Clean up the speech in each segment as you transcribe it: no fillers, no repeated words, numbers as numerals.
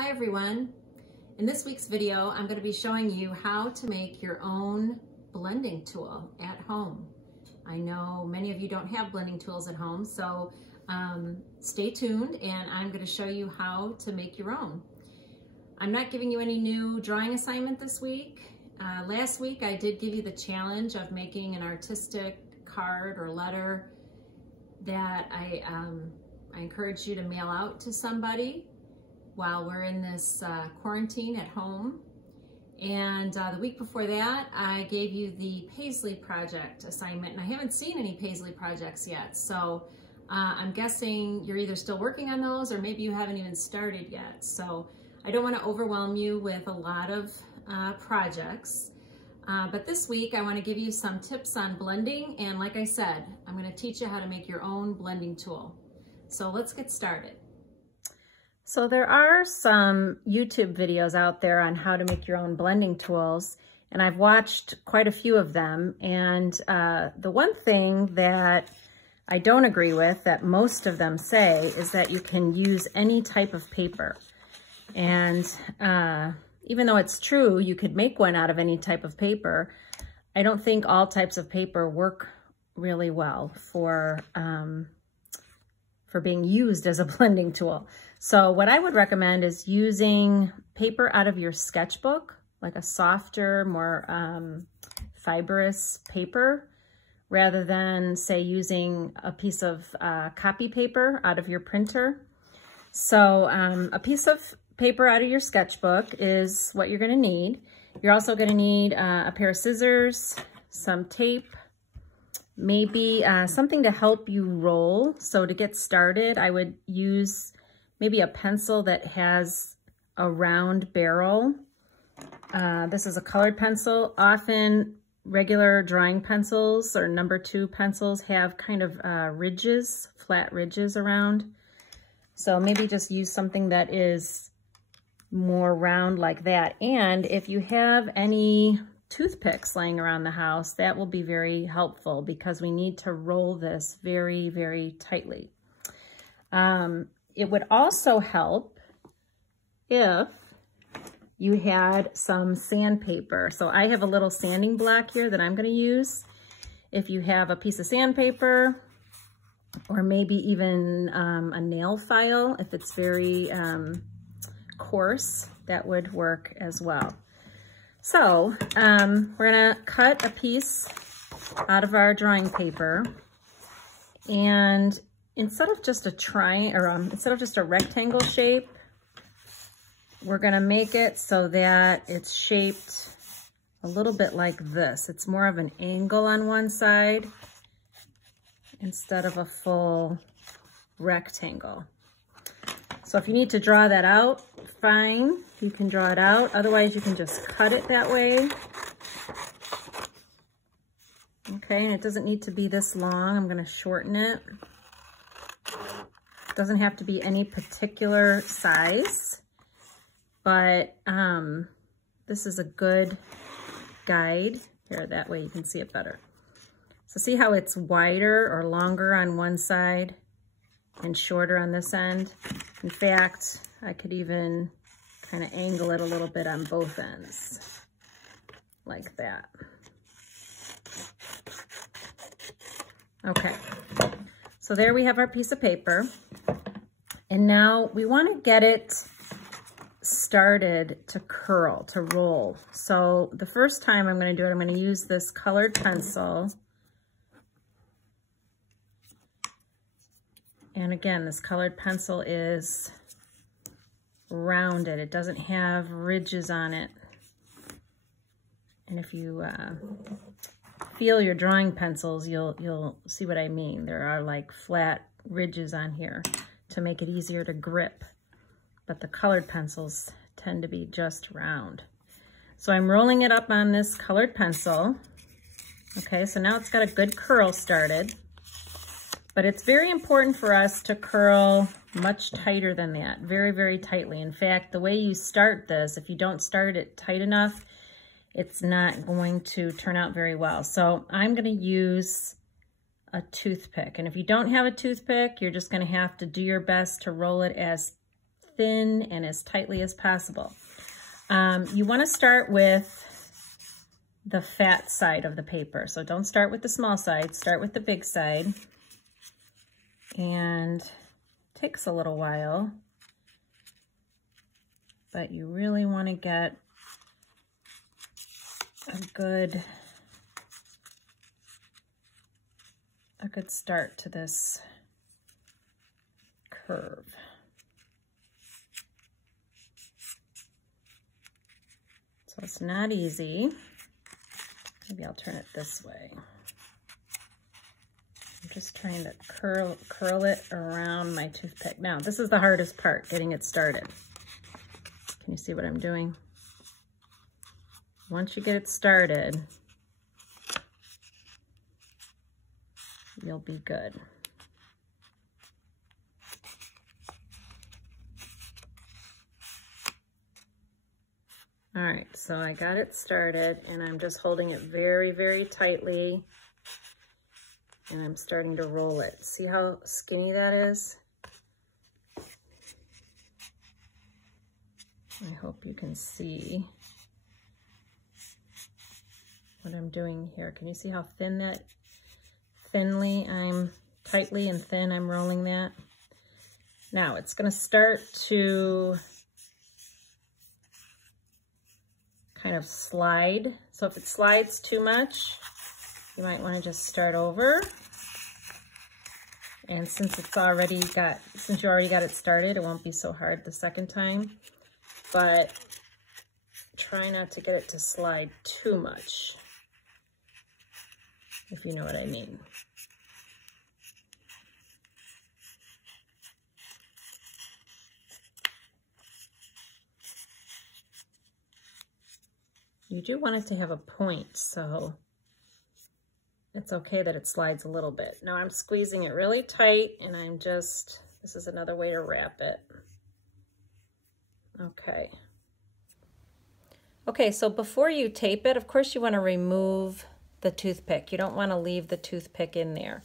Hi everyone. In this week's video, I'm going to be showing you how to make your own blending tool at home. I know many of you don't have blending tools at home, so stay tuned and I'm going to show you how to make your own. I'm not giving you any new drawing assignment this week. Last week I did give you the challenge of making an artistic card or letter that I encourage you to mail out to somebody while we're in this quarantine at home. And the week before that, I gave you the Paisley project assignment, and I haven't seen any Paisley projects yet. So I'm guessing you're either still working on those or maybe you haven't even started yet. So I don't want to overwhelm you with a lot of projects. But this week, I want to give you some tips on blending. And like I said, I'm going to teach you how to make your own blending tool. So let's get started. So there are some YouTube videos out there on how to make your own blending tools, and I've watched quite a few of them. And the one thing that I don't agree with, that most of them say, is that you can use any type of paper. And even though it's true, you could make one out of any type of paper, I don't think all types of paper work really well for being used as a blending tool. So what I would recommend is using paper out of your sketchbook, like a softer, more fibrous paper, rather than, say, using a piece of copy paper out of your printer. So a piece of paper out of your sketchbook is what you're going to need. You're also going to need a pair of scissors, some tape, maybe something to help you roll. So to get started, I would use maybe a pencil that has a round barrel. This is a colored pencil. Often regular drawing pencils or number 2 pencils have kind of ridges, flat ridges around. So maybe just use something that is more round like that. And if you have any toothpicks laying around the house, that will be very helpful because we need to roll this very, very tightly. It would also help if you had some sandpaper. So I have a little sanding block here that I'm going to use. If you have a piece of sandpaper, or maybe even a nail file, if it's very coarse, that would work as well. So we're going to cut a piece out of our drawing paper, and instead of just a instead of just a rectangle shape, we're going to make it so that it's shaped a little bit like this. It's more of an angle on one side instead of a full rectangle. So if you need to draw that out, fine, you can draw it out. Otherwise, you can just cut it that way. Okay, and it doesn't need to be this long. I'm going to shorten it. It doesn't have to be any particular size, but this is a good guide. Here, that way you can see it better. So see how it's wider or longer on one side and shorter on this end? In fact, I could even kind of angle it a little bit on both ends, like that. Okay, so there we have our piece of paper. And now we want to get it started to curl, to roll. So the first time I'm going to do it, I'm going to use this colored pencil. And again, this colored pencil is rounded. It doesn't have ridges on it. And if you feel your drawing pencils, you'll see what I mean. There are like flat ridges on here to make it easier to grip. But the colored pencils tend to be just round. So I'm rolling it up on this colored pencil. Okay, so now it's got a good curl started. But it's very important for us to curl much tighter than that, very, very tightly. In fact, the way you start this, if you don't start it tight enough, it's not going to turn out very well. So I'm going to use a toothpick. And if you don't have a toothpick, you're just going to have to do your best to roll it as thin and as tightly as possible. You want to start with the fat side of the paper. So don't start with the small side, start with the big side. And it takes a little while, but you really want to get a good start to this curve. So it's not easy. Maybe I'll turn it this way. I'm just trying to curl it around my toothpick. Now, this is the hardest part, getting it started. Can you see what I'm doing? Once you get it started, you'll be good. All right, so I got it started and I'm just holding it very, very tightly and I'm starting to roll it. See how skinny that is? I hope you can see what I'm doing here. Can you see how thin that, tightly and thin I'm rolling that? Now it's gonna start to kind of slide. So if it slides too much, you might want to just start over. And since you already got it started, it won't be so hard the second time. But try not to get it to slide too much, if you know what I mean. You do want it to have a point, so it's okay that it slides a little bit. Now I'm squeezing it really tight and this is another way to wrap it. Okay. Okay, so before you tape it, of course you want to remove the toothpick. You don't want to leave the toothpick in there.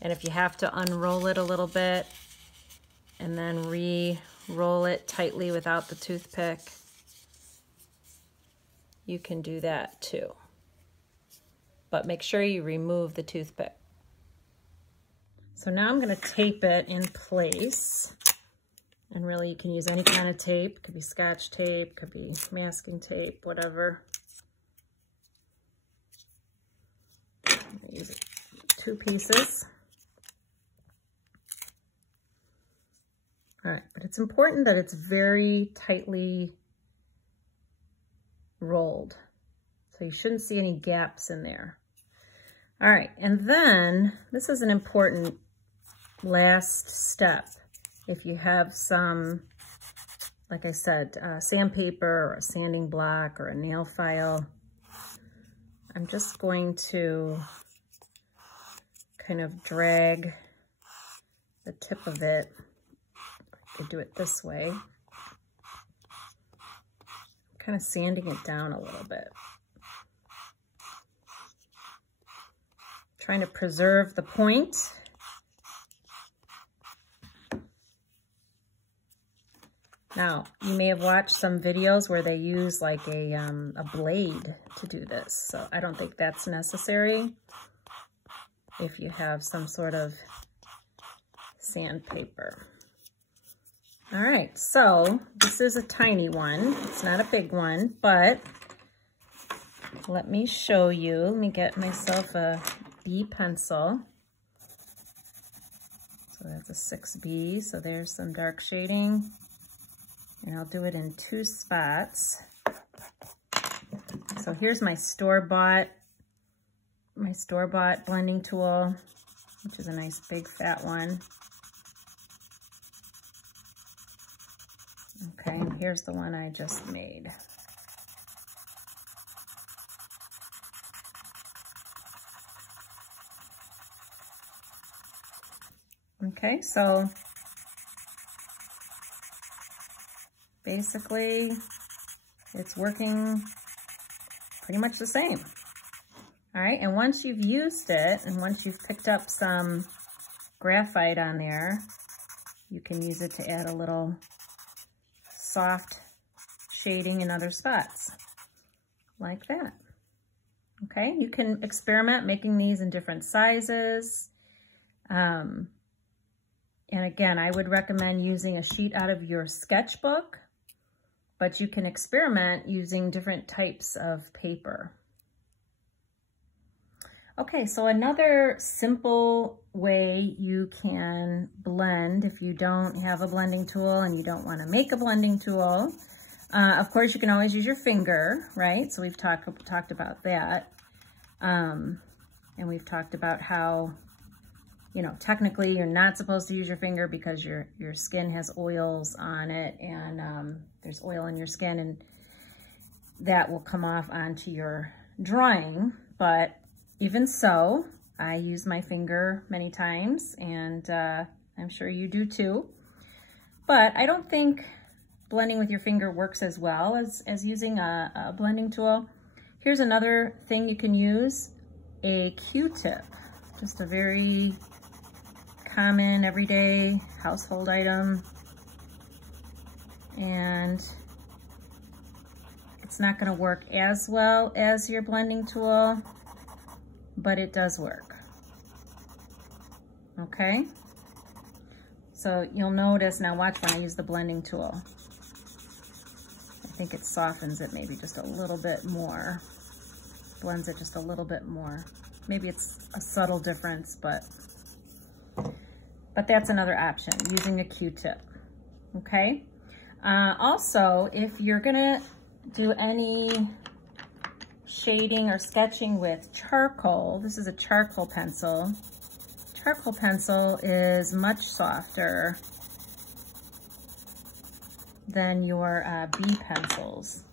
And if you have to unroll it a little bit and then re-roll it tightly without the toothpick, you can do that too. But make sure you remove the toothpick. So now I'm going to tape it in place. And really you can use any kind of tape. Could be Scotch tape, could be masking tape, whatever. I'm going to use 2 pieces. All right, but it's important that it's very tightly rolled. So you shouldn't see any gaps in there. All right, and then this is an important last step. If you have some, like I said, sandpaper or a sanding block or a nail file, I'm just going to kind of drag the tip of it. I could do it this way. Kind of sanding it down a little bit. Trying to preserve the point. Now, you may have watched some videos where they use like a blade to do this. So I don't think that's necessary if you have some sort of sandpaper. All right, so this is a tiny one. It's not a big one, but let me show you. Let me get myself a B pencil. So that's a 6B, so there's some dark shading. And I'll do it in 2 spots. So here's my store-bought blending tool, which is a nice big fat one. Okay, and here's the one I just made. Okay, so basically it's working pretty much the same. All right, and once you've used it and once you've picked up some graphite on there, you can use it to add a little soft shading in other spots, like that. Okay, you can experiment making these in different sizes. And again, I would recommend using a sheet out of your sketchbook, but you can experiment using different types of paper. Okay, so another simple way you can blend if you don't have a blending tool and you don't want to make a blending tool. Of course, you can always use your finger, right? So we've talked about that. And we've talked about how, you know, technically you're not supposed to use your finger because your skin has oils on it, and there's oil in your skin, and that will come off onto your drawing. But even so, I use my finger many times, and I'm sure you do too. But I don't think blending with your finger works as well as using a blending tool. Here's another thing you can use, a Q-tip, just a very common everyday household item. And it's not going to work as well as your blending tool, but it does work. Okay? So you'll notice, now watch when I use the blending tool. I think it softens it maybe just a little bit more. Blends it just a little bit more. Maybe it's a subtle difference, but that's another option, using a Q-tip. Okay? Also, if you're gonna do any shading or sketching with charcoal, this is a charcoal pencil. Charcoal pencil is much softer than your B pencils.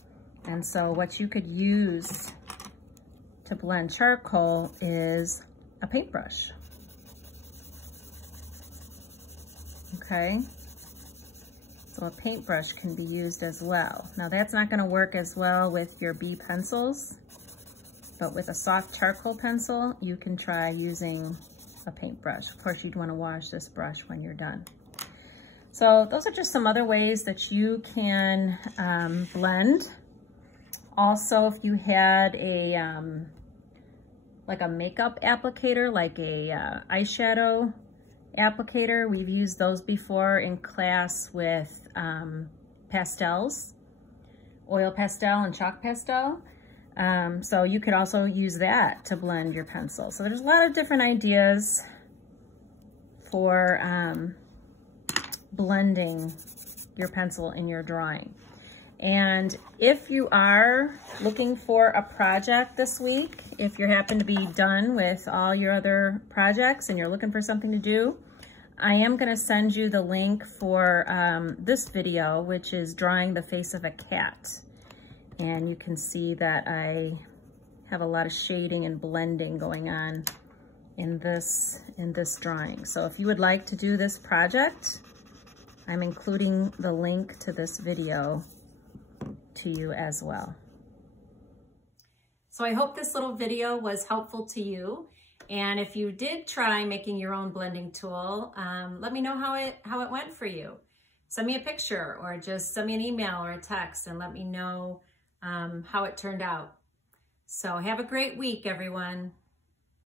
And so what you could use to blend charcoal is a paintbrush. Okay, so a paintbrush can be used as well. Now that's not going to work as well with your B pencils, but with a soft charcoal pencil, you can try using a paintbrush. Of course, you'd want to wash this brush when you're done. So those are just some other ways that you can blend. Also, if you had a like a makeup applicator, like a eyeshadow applicator, we've used those before in class with pastels, oil pastel and chalk pastel. So you could also use that to blend your pencil. So there's a lot of different ideas for blending your pencil in your drawing. And if you are looking for a project this week, if you happen to be done with all your other projects and you're looking for something to do, I am going to send you the link for this video, which is drawing the face of a cat. And you can see that I have a lot of shading and blending going on in this drawing. So if you would like to do this project, I'm including the link to this video to you as well. So I hope this little video was helpful to you. And if you did try making your own blending tool, let me know how it went for you. Send me a picture or just send me an email or a text and let me know how it turned out. So have a great week, everyone.